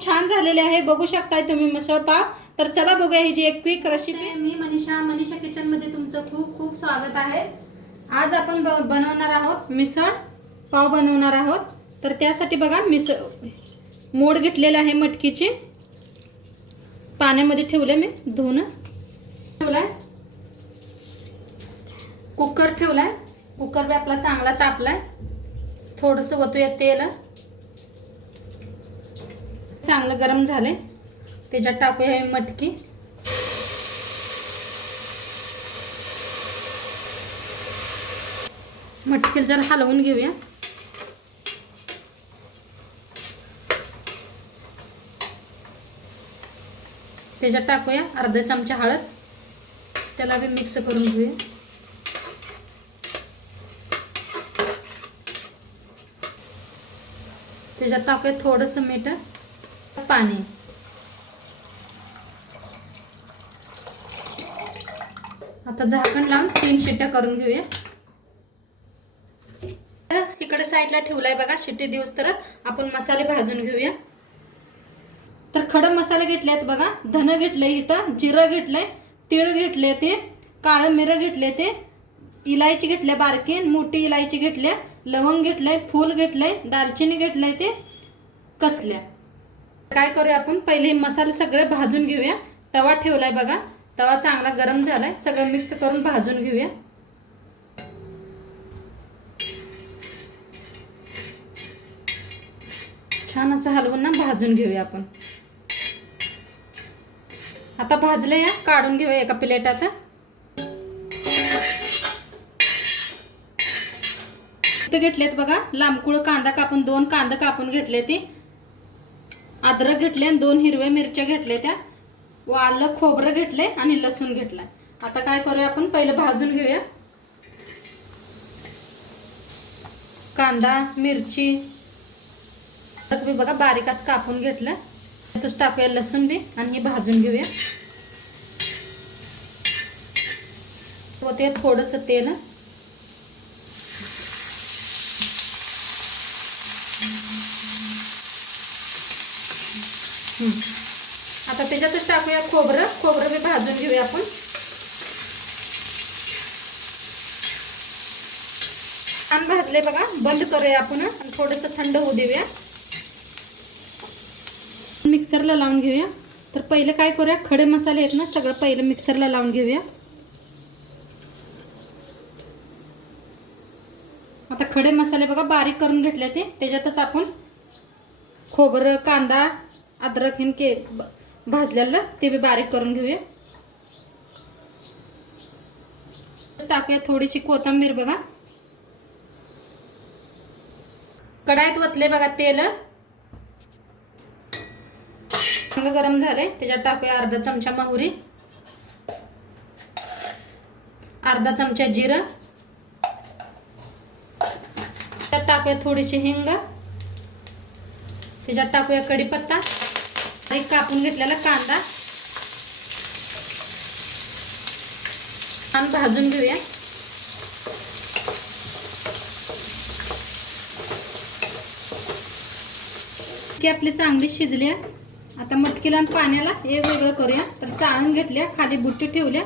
खूप छान झालेले आहे, बघू शकताय तुम्ही मिसळ पाव। तर चला बघूया ही जी एक क्विक रेसिपी। मी मनीषा किचन मध्ये तुमचं खूप खूप स्वागत आहे। आज आपण बनवणार आहोत मिसळ पाव बनवणार आहोत। तर त्यासाठी बघा मिसळ मोड घेतलेला आहे मटकीची, पाण्यामध्ये ठेवले मी धुवून ठेवलाय। कुकर ठेवलाय, कुकर भी आपला चांगला तापलाय। थोडंसं वतूया तेल, चांगलं गरम झाले त्याच्यात टाकूया हे मटकी। मटकीला जरा हलवून घेऊया। त्याच्यात टाकूया अर्धा चमचा हळद, त्याला भी मिक्स करून घेऊया। त्याच्यात टाकूया थोडंसं मीठ, पाणी। आता झाकण लावून 3 शिट्ट्या करून घेऊया। इकडे साईडला ठेवलाय बघा, शिट्टी दिवस तर आपण मसाले भाजून घेऊया। तर खडे मसाले घेतले आहेत बघा, धन घेतले, इथं जिरं घेतले, तीळ घेतले, ते काळं मिरं घेतले, ते इलायची घेतले बारकी, मोठी इलायची घेतल्या, लवंग घेतले, फूल घेतले, दालचिनी घेतले, ते कसल्या। काय करूया आपण पहिले मसाले सगळे भाजून घेऊया। तवा ठेवलाय बघा, तवा चांगला गरम झालाय, सगळं मिक्स करून भाजून घेऊया। छान असं हलवून ना भाजून घेऊया आपण। आता भाजले या, काढून घेऊया एका प्लेटात। इथे घेतलेत बघा लांबकुळ कांदा कापून, 2 कांदा कापून घेतले, ते अद्रक घेतले आणि 2 हिरव्या मिरच्या घेतले, त्या आलं खोबरं घेतले आणि लसूण घेतलाय। आता काय करूया आपण पहिले भाजून घेऊया। कांदा मिरची बी बघा बारीक असं कापून घेतलं, त्यातच टाकूया लसूण बी आणि हे भाजून घेऊया। व ते थोडंसं तेल, आता त्याच्यातच टाकूया खोबरं बी भाजून घेऊया आपण। छान भाजले बघा, बंद करूया आपण आणि थोडंसं थंड होऊ देऊया। मिक्सरला लावून घेऊया। तर पहिले काय करूया, खडे मसाले आहेत ना सगळं पहिले मिक्सरला लावून घेऊया। आता खडे मसाले बघा बारीक करून घेतले, ते त्याच्यातच आपण खोबरं कांदा अद्रक हे भाजलेलं ते भी बारीक करून घेऊया। टाकूया थोडीशी कोथिंबीर बघा। कढाईत वतले बघा तेल, चांगलं गरम झाले, त्याच्यात टाकूया अर्धा चमचा मोहरी, अर्धा चमचा जिरं, त्यात टाकूया थोडीशी हिंग, त्याच्यात टाकूया कढीपत्ता, एक कापून घेतलेला कांदा, छान भाजून घेऊया। की आपली चांगली शिजली आहे। आता मटकीला आणि पाण्याला एक वेगळं करूया। तर चाळून घेतल्या, खाली बुट्टी ठेवल्या।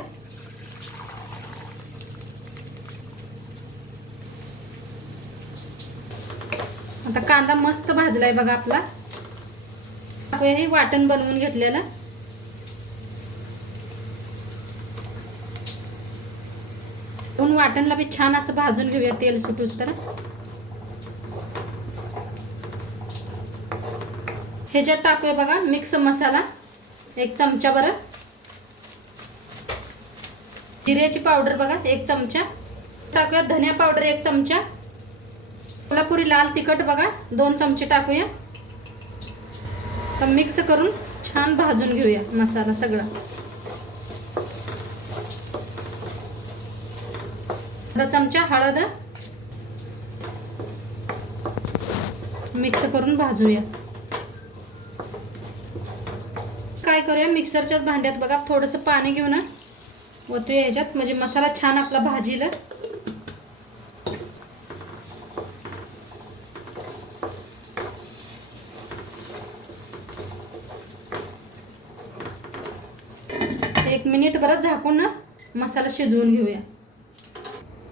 आता कांदा मस्त भाजलाय बघा आपला। हे वाटण बनवून घेतलेलं, वाटणला बी छान असं भाजून घेऊया तेल सुटूस तर। ह्याच्यात टाकूया बघा मिक्स मसाला 1 चमचा भर, जिऱ्याची पावडर बघा 1 चमचा, टाकूया धनिया पावडर 1 चमचा, कोल्हापुरी लाल तिखट बघा 2 चमचे टाकूया। तर मिक्स करून छान भाजून घेऊया मसाला सगळा। अर्धा चमचा हळद, मिक्स करून भाजूया। काय करूया मिक्सरच्याच भांड्यात बघा थोडंसं पाणी घेऊन ओतूया ह्याच्यात, म्हणजे मसाला छान आपला भाजीला। 1 मिनिट परत झाकून ना मसाला शिजवून घेऊया.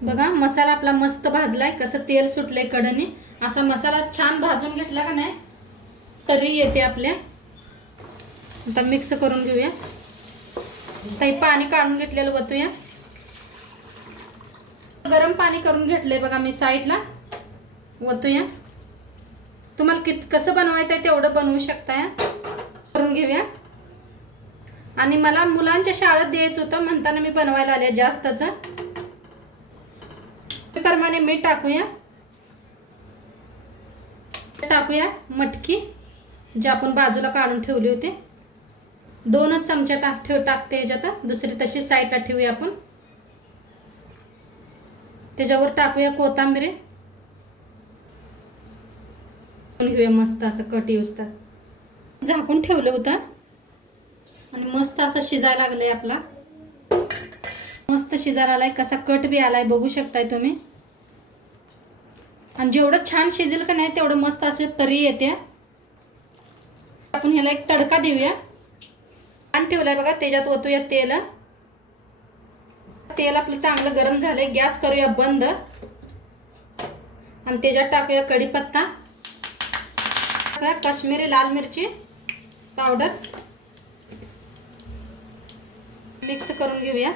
बघा मसाला आपला मस्त भाजलाय, कसं तेल सुटलंय कढईने. असा मसाला छान भाजून घेतला का नाही तरी येते आपल्या. आता मिक्स करून घेऊया. आता पाणी काढून घेतलेलं वतूया. गरम पाणी करून घेतलंय बघा मी साईडला, वतूया. तुम्हाला कसं बनवायचं आहे तेवढं बनवू शकता. करून घेऊया. आणि मला मुलांच्या शाळेत द्यायचं होतं म्हणताना मी बनवायला आले जास्तच. प्रमाणे मीठ टाकूया. टाकूया मटकी जे आपण बाजूला काढून ठेवली होती. 2च चमचा टाकते याच्यात. दुसरी तशी साईडला ठेवूया आपण. त्याच्यावर टाकूया कोथिंबीर. घेऊया मस्त असं कट येऊस्तर. झाकून ठेवलं होतं आणि मस्त असं शिजायला लागलंय आपला. मस्त शिजायला आलाय, कसा कट बी आलाय बघू शकताय तुम्ही. आणि जेवढं छान शिजेल का नाही तेवढं मस्त असे तरी येते. आपण ह्याला एक तडका देऊया. आणि ठेवलाय बघा, त्याच्यात ओतूया तेल. तेल आपलं चांगलं गरम झालंय. गॅस करूया बंद आणि त्याच्यात टाकूया कढीपत्ता, टाकूया काश्मीरी लाल मिरची पावडर. मिक्स करून घेऊया.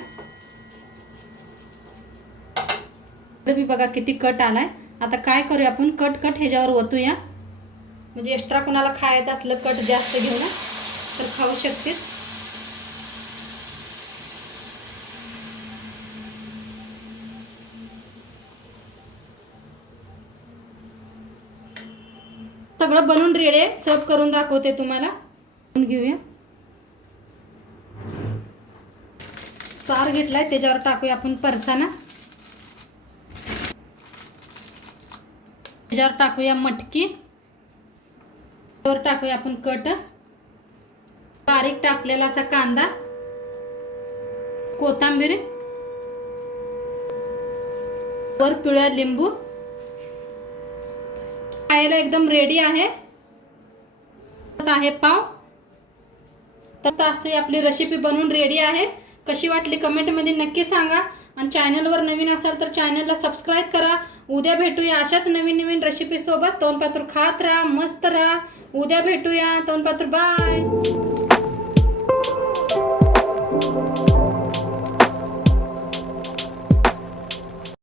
बी बघा किती कट आलाय. आता काय करूया आपण, कट ह्याच्यावर ओतूया. म्हणजे एक्स्ट्रा कोणाला खायचं असलं कट जास्त घेऊन तर खाऊ शकते. सगळं बनवून रेडी आहे. सर्व करून दाखवते तुम्हाला. घेऊया. सार घेतलाय त्याच्यावर टाकूया आपण फरसाणा. त्याच्यावर टाकूया मटकी. वर टाकूया आपण कट. बारीक टाकलेला असा कांदा, कोथिंबीर, वर पिवळा लिंबू. खायला एकदम रेडी आहे. पाव. तर अशी आपली रेसिपी बनवून रेडी आहे. कशी वाटली कमेंटमध्ये नक्की सांगा. आणि चॅनलवर नवीन असाल तर चॅनलला सबस्क्राईब करा. उद्या भेटूया अशाच नवीन रेसिपी सोबत. तोंडपातूर खात राहा, मस्त राहा. उद्या भेटूया. तोंडपातूर बाय.